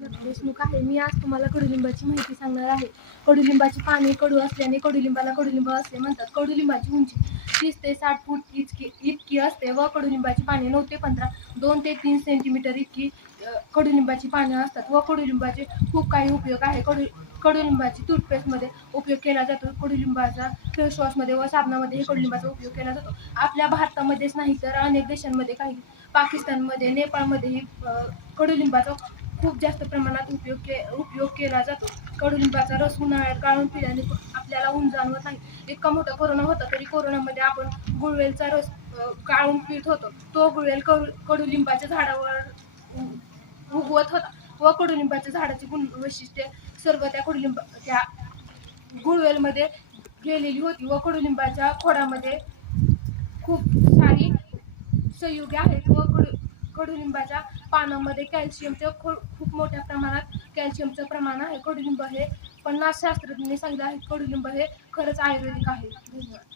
देशमुख आहे. मी आज तुम्हाला कडुलिंबाची माहिती सांगणार आहे. कडुलिंबाची पाने कडू असल्याने कडुलिंबाला कडुलिंब असे म्हणतात. कडुलिंबाची उंची तीस ते साठ फूट इतकी इतकी असते व कडुलिंबाची पाने नऊ ते पंधरा दोन ते तीन सेंटीमीटर इतकी कडुलिंबाची पाने असतात. व कडुलिंबाचे खूप काही उपयोग आहे. कडू कडुलिंबाची टूथपेस्टमध्ये उपयोग केला जातो. कडुलिंबाचा फेस वॉशमध्ये व साबणामध्ये कडुलिंबाचा उपयोग केला जातो. आपल्या भारतामध्येच नाही तर अनेक देशांमध्ये काही पाकिस्तानमध्ये नेपाळमध्येही कडुलिंबाचा खूप जास्त प्रमाणात उपयोग के उपयोग केला जातो. कडुलिंबाचा रस उन्हाळ्यात गाळून पिल्याने आपल्याला ऊन जाणवत नाही. इतका मोठा कोरोना होता तरी कोरोनामध्ये आपण गुळवेलचा रस गाळून पित होतो. तो गुळवेल कडू कडुलिंबाच्या झाडावर उगवत होता व कडुलिंबाच्या झाडाची गुण वैशिष्ट्ये सर्व त्या कडुलिंबा त्या गुळवेलमध्ये गेलेली होती व कडुलिंबाच्या खोडामध्ये खूप सारी संयुगे आहेत व कडू कडुलिंबाच्या पानामध्ये कॅल्शियमचं खू खूप मोठ्या प्रमाणात कॅल्शियमचं प्रमाण आहे. कडुलिंब हे पण शास्त्रज्ञांनी सांगितलं आहे. कडुलिंब हे खरंच आयुर्वेदिक आहे. धन्यवाद.